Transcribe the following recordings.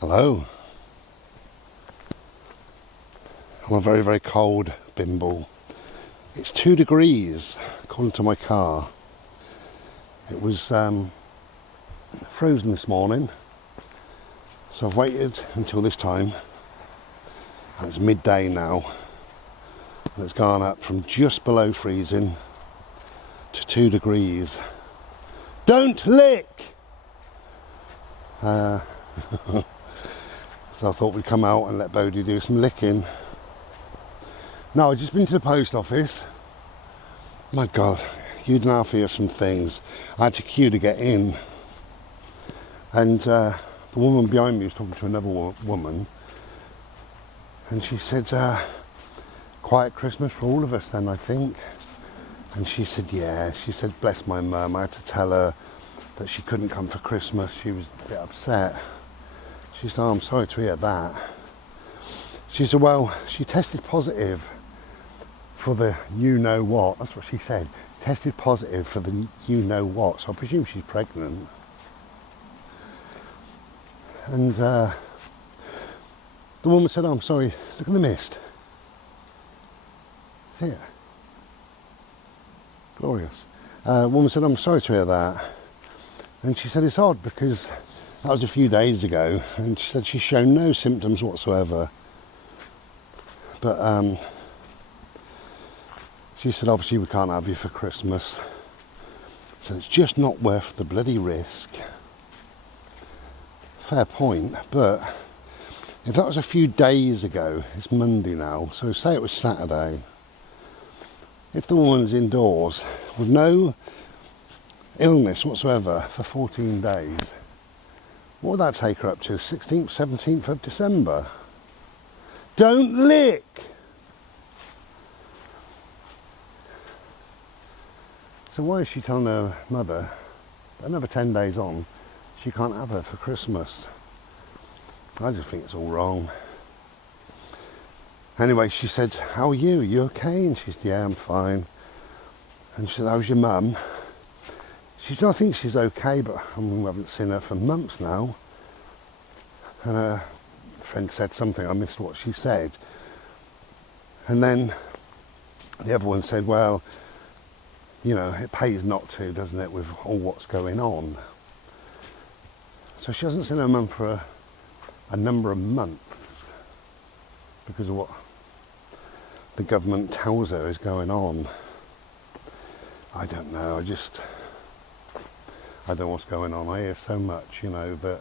Hello. I'm a very, very cold bimble. It's 2 degrees, according to my car. It was frozen this morning, so I've waited until this time, and it's midday now, and it's gone up from just below freezing to 2 degrees. Don't lick! So I thought we'd come out and let Bodie do some licking. No, I've just been to the post office. My God, you'd laugh hear some things. I had to queue to get in. And the woman behind me was talking to another woman. And she said, quiet Christmas for all of us then, I think. And she said, yeah. She said, bless my mum. I had to tell her that she couldn't come for Christmas. She was a bit upset. She said, oh, I'm sorry to hear that. She said, well, she tested positive for the you-know-what. That's what she said. Tested positive for the you-know-what. So I presume she's pregnant. And the woman said, oh, I'm sorry, look at the mist. See it? Glorious. The woman said, I'm sorry to hear that. And she said, it's odd because that was a few days ago, and she said she's shown no symptoms whatsoever. But she said, obviously we can't have you for Christmas. So it's just not worth the bloody risk. Fair point, but if that was a few days ago, it's Monday now, so say it was Saturday. If the woman's indoors with no illness whatsoever for 14 days, what would that take her up to? 16th, 17th of December? Don't lick! So why is she telling her mother, another 10 days on, she can't have her for Christmas? I just think it's all wrong. Anyway, she said, how are you? Are you okay? And she said, yeah, I'm fine. And she said, how's your mum? She said, I think she's okay, but I mean, we haven't seen her for months now. And her friend said something, I missed what she said. And then the other one said, well, you know, it pays not to, doesn't it, with all what's going on. So she hasn't seen her mum for a number of months because of what the government tells her is going on. I don't know, I don't know what's going on. I hear so much, you know, but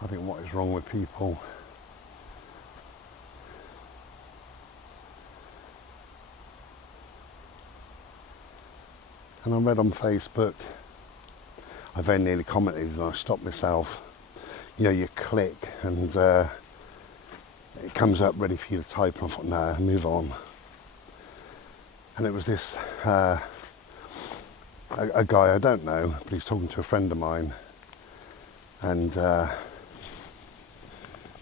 I think what is wrong with people? And I read on Facebook, I very nearly commented and I stopped myself. You know, you click and it comes up ready for you to type, and I thought, no, move on. And it was this a guy I don't know, but he's talking to a friend of mine, and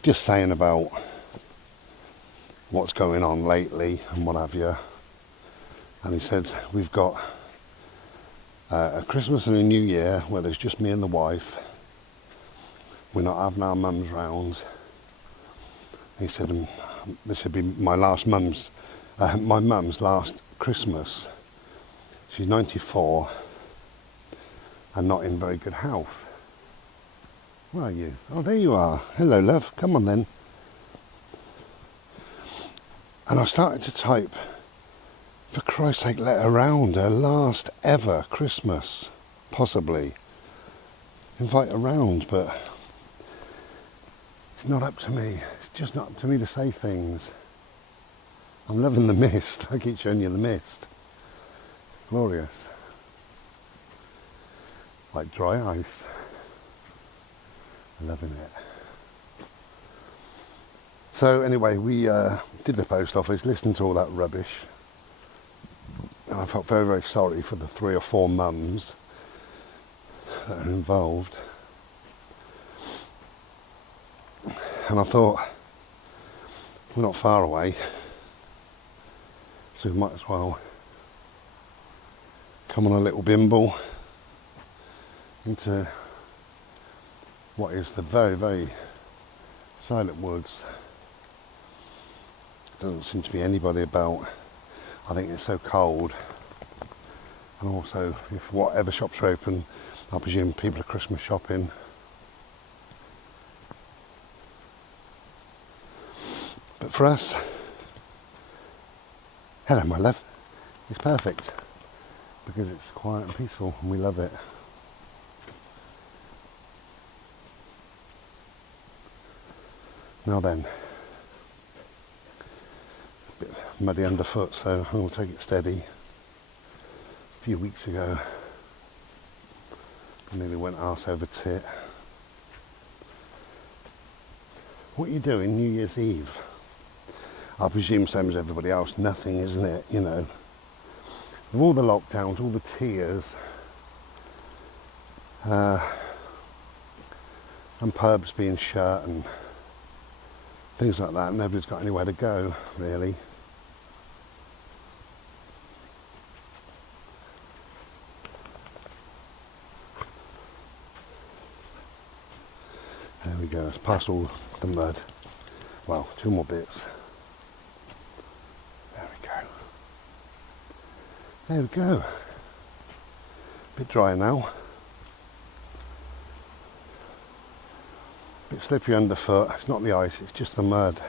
just saying about what's going on lately and what have you. And he said, we've got a Christmas and a New Year where there's just me and the wife. We're not having our mums round. He said, this would be my mum's last Christmas. She's 94 and not in very good health. Where are you? Oh, there you are. Hello, love. Come on then. And I started to type, for Christ's sake, let her round, her last ever Christmas, possibly. Invite her round, but it's not up to me. It's just not up to me to say things. I'm loving the mist. I keep showing you the mist. Glorious. Like dry ice. I'm loving it. So anyway, we did the post office, listened to all that rubbish. And I felt very, very sorry for the 3 or 4 mums that are involved. And I thought, we're not far away, so we might as well come on a little bimble into what is the very, very Silent woods. Doesn't seem to be anybody about. I think it's so cold. And also, if whatever shops are open, I presume people are Christmas shopping. But for us, hello my love, it's perfect because it's quiet and peaceful and we love it. Now then, a bit muddy underfoot, so I'm going to take it steady. A few weeks ago, I nearly went arse over tit. What are you doing New Year's Eve? I presume same as everybody else, nothing, isn't it? You know, with all the lockdowns, all the tears, and pubs being shut and things like that, nobody's got anywhere to go, really. There we go, it's past all the mud. Well, 2 more bits. There we go. There we go. Bit dry now. Bit slippery underfoot. It's not the ice, it's just the mud.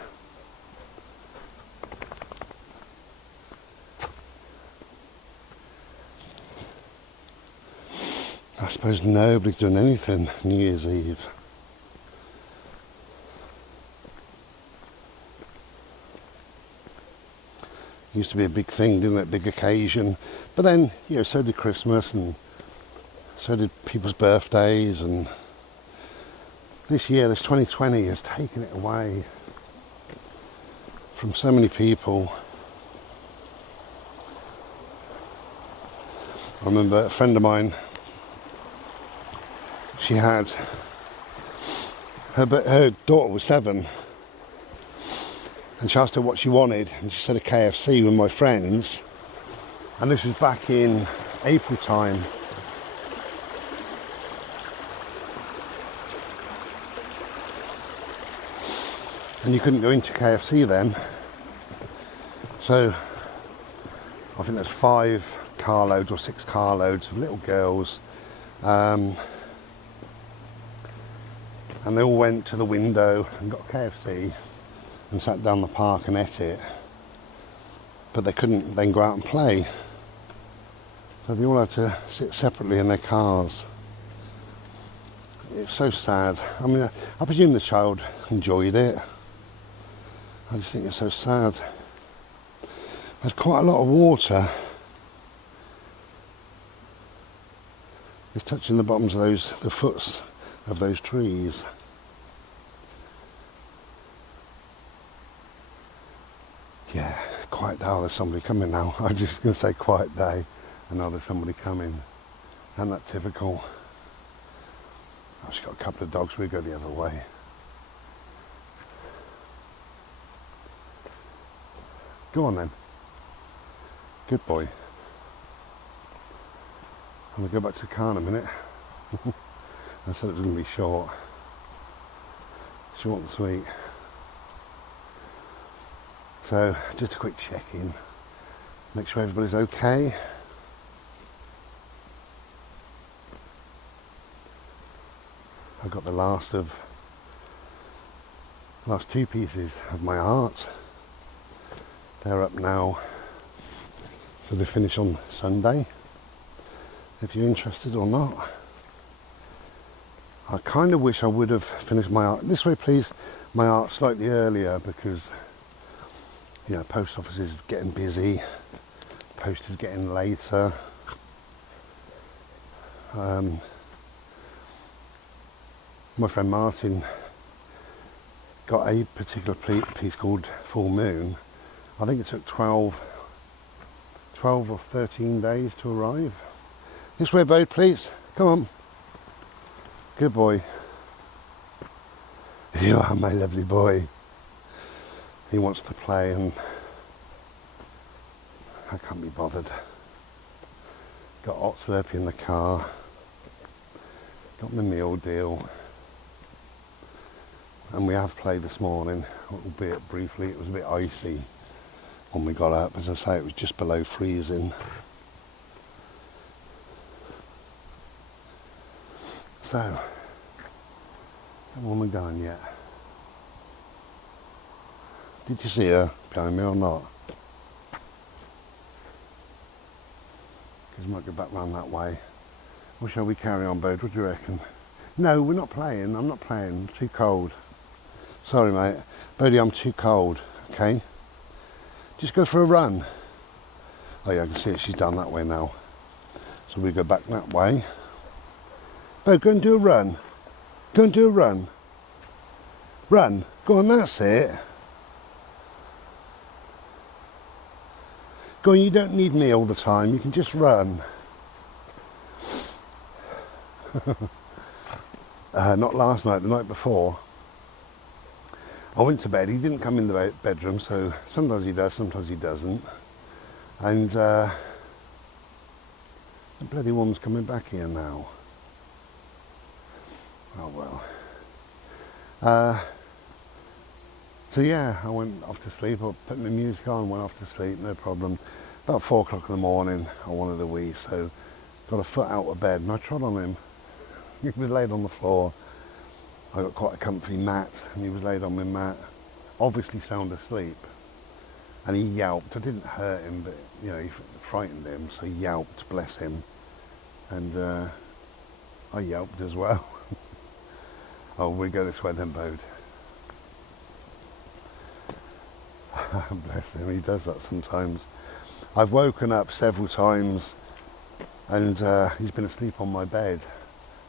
I suppose nobody's doing anything New Year's Eve. Used to be a big thing, didn't it? Big occasion. But then, you know, so did Christmas and so did people's birthdays, and this year, this 2020 has taken it away from so many people. I remember a friend of mine, she had, her daughter was 7, and she asked her what she wanted, and she said a KFC with my friends, and this was back in April time. And you couldn't go into KFC then. So I think there's 5 carloads or 6 carloads of little girls, and they all went to the window and got KFC and sat down the park and ate it, but they couldn't then go out and play, so they all had to sit separately in their cars. It's so sad. I mean, I presume the child enjoyed it. I just think it's so sad. There's quite a lot of water. It's touching the bottoms of the foots of those trees. Yeah, quiet day. Oh, there's somebody coming now. I'm just going to say quiet day, and now there's somebody coming. Isn't that typical? Oh, she's got a couple of dogs. We go the other way. Go on then. Good boy. I'm going to go back to the car in a minute. I said it was going to be short. Short and sweet. So, just a quick check-in. Make sure everybody's okay. I got the last 2 pieces of my art. They're up now, so they finish on Sunday, if you're interested or not. I kind of wish I would have finished my art, this way please, my art slightly earlier, because, you know, post office is getting busy, post is getting later. My friend Martin got a particular piece called Full Moon. I think it took 12 or 13 days to arrive. This way, Bode, please. Come on. Good boy. You are my lovely boy. He wants to play and I can't be bothered. Got hot Slurpee in the car. Got my meal deal. and we have played this morning, albeit briefly. It was a bit icy when we got up. As I say, it was just below freezing. So, that woman gone yet? Did you see her behind me or not? Because we might go back round that way. Or shall we carry on, Bode? What do you reckon? No, we're not playing. I'm not playing. I'm too cold. Sorry, mate. Bodie, I'm too cold. Okay? Just go for a run. Oh, yeah, I can see it. She's done that way now. So we go back that way. Bode, go and do a run. Go and do a run. Run. Go on, that's it. Go on, you don't need me all the time. You can just run. Not last night, the night before. I went to bed. He didn't come in the bedroom, so sometimes he does, sometimes he doesn't. And the bloody woman's coming back here now. Oh well. So yeah, I went off to sleep. I put my music on, went off to sleep, no problem. About 4 o'clock in the morning, I wanted a wee, so got a foot out of bed and I trod on him. He was laid on the floor. I got quite a comfy mat and he was laid on my mat, obviously sound asleep. And he yelped. I didn't hurt him, but you know, he frightened him, so he yelped, bless him. And I yelped as well. Oh, we go this way then, Bode. Bless him, he does that sometimes. I've woken up several times and he's been asleep on my bed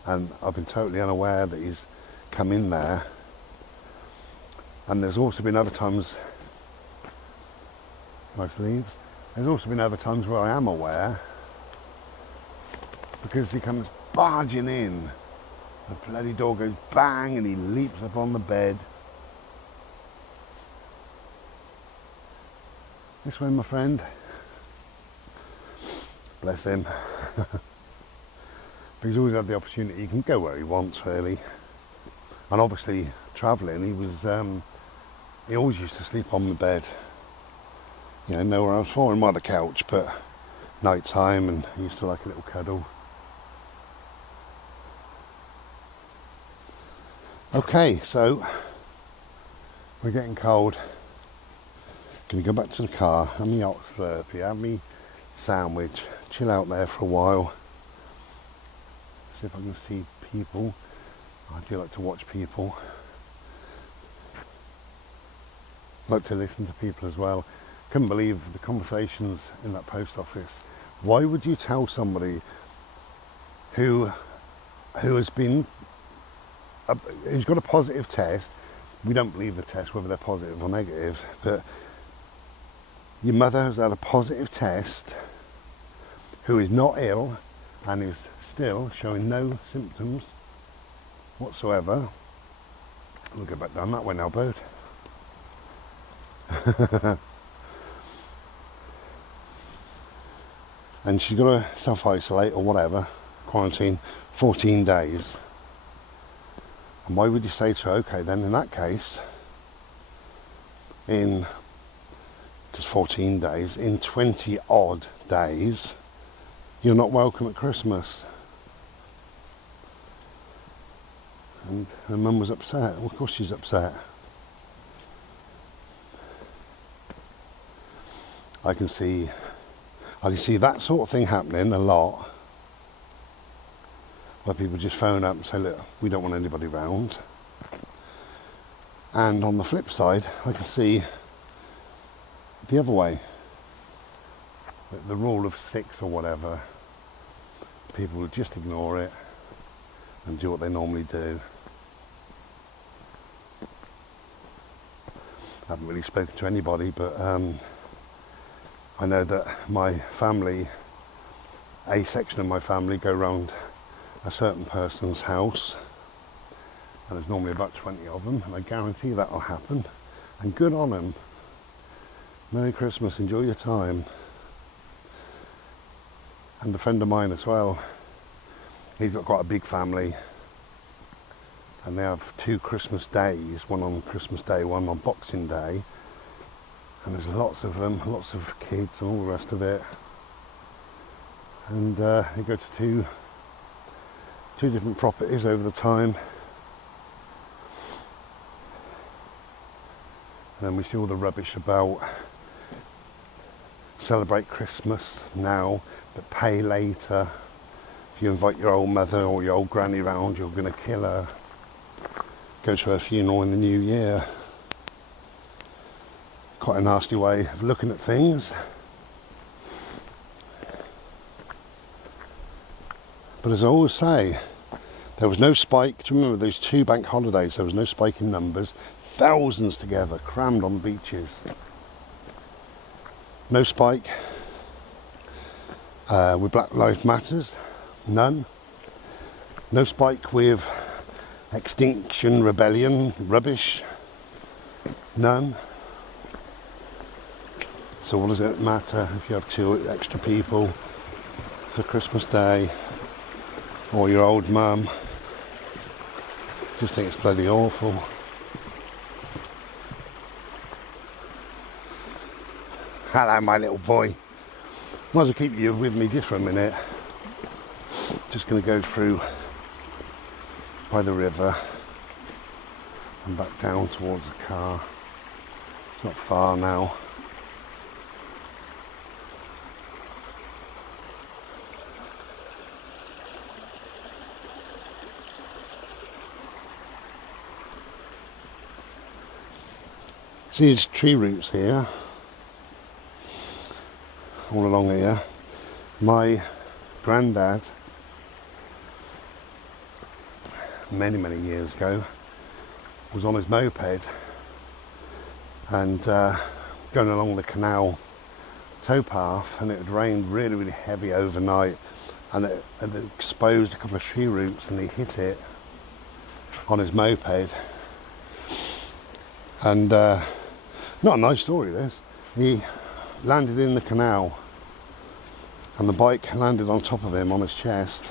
and I've been totally unaware that he's come in there. And there's also been other times, nice leaves, there's also been other times where I am aware because he comes barging in. The bloody door goes bang and he leaps up on the bed. This way, my friend. Bless him. But he's always had the opportunity. He can go where he wants, really. And obviously, travelling, he always used to sleep on the bed. You know, nowhere else for him on the couch, but night time, and he used to like a little cuddle. Okay, so we're getting cold. Gonna go back to the car, have me hot slurpee, have me sandwich, chill out there for a while. See if I can see people. I do like to watch people. I like to listen to people as well. Couldn't believe the conversations in that post office. Why would you tell somebody who has been who's got a positive test? We don't believe the test, whether they're positive or negative, but your mother has had a positive test, who is not ill and is still showing no symptoms whatsoever. We'll go back down that way now, Bode. And she's got to self-isolate or whatever, quarantine, 14 days. And why would you say to her, okay then, in that case, because 14 days, in 20 odd days, you're not welcome at Christmas. And her mum was upset. Well, of course she's upset. I can see that sort of thing happening a lot, where people just phone up and say, look, we don't want anybody round. And on the flip side, I can see the other way, the rule of 6 or whatever, people will just ignore it and do what they normally do. I haven't really spoken to anybody, but I know that my family, a section of my family, go round a certain person's house, and there's normally about 20 of them, and I guarantee that will happen. And good on them. Merry Christmas, enjoy your time. And a friend of mine as well, he's got quite a big family, and they have 2 Christmas days, one on Christmas Day, one on Boxing Day, and there's lots of them, lots of kids and all the rest of it. And they go to two different properties over the time. And then we see all the rubbish about celebrate Christmas now, but pay later. If you invite your old mother or your old granny round, you're going to kill her. Go to her funeral in the new year. Quite a nasty way of looking at things. But as I always say, there was no spike. Do you remember those 2 bank holidays? There was no spike in numbers. Thousands together, crammed on the beaches. No spike with Black Lives Matters. None. No spike with Extinction Rebellion rubbish. None. So what does it matter if you have 2 extra people for Christmas Day, or your old mum? Just think it's bloody awful. Hello, my little boy. Might as well keep you with me just for a minute. Just going to go through by the river and back down towards the car. It's not far now. See these tree roots here, all along here. My granddad, many years ago, was on his moped and going along the canal towpath, and it had rained really heavy overnight, and it had exposed a couple of tree roots, and he hit it on his moped. And not a nice story, this. He landed in the canal and the bike landed on top of him on his chest,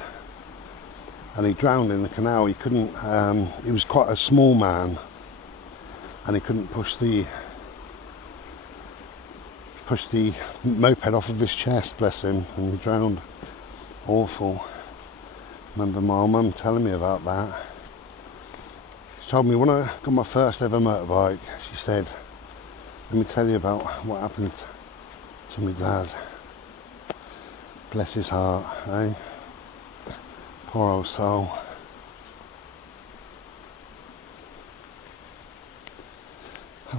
and he drowned in the canal. He couldn't, he was quite a small man, and he couldn't push the moped off of his chest, bless him, and he drowned. Awful. Remember my mum telling me about that. She told me when I got my first ever motorbike, she said, let me tell you about what happened to my dad. Bless his heart, eh? Poor old soul.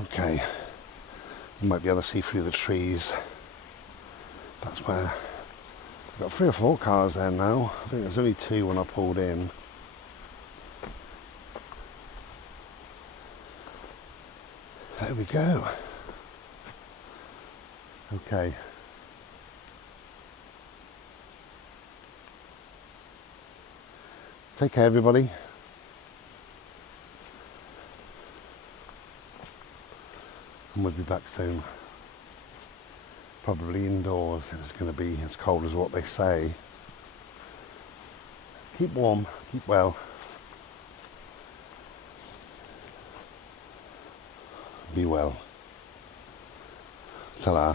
Okay, you might be able to see through the trees. That's where I've got 3 or 4 cars there now. I think there's only 2 when I pulled in. There we go. Okay. Take care, everybody. And we'll be back soon. Probably indoors if it's going to be as cold as what they say. Keep warm, keep well. Be well. Ta-ra.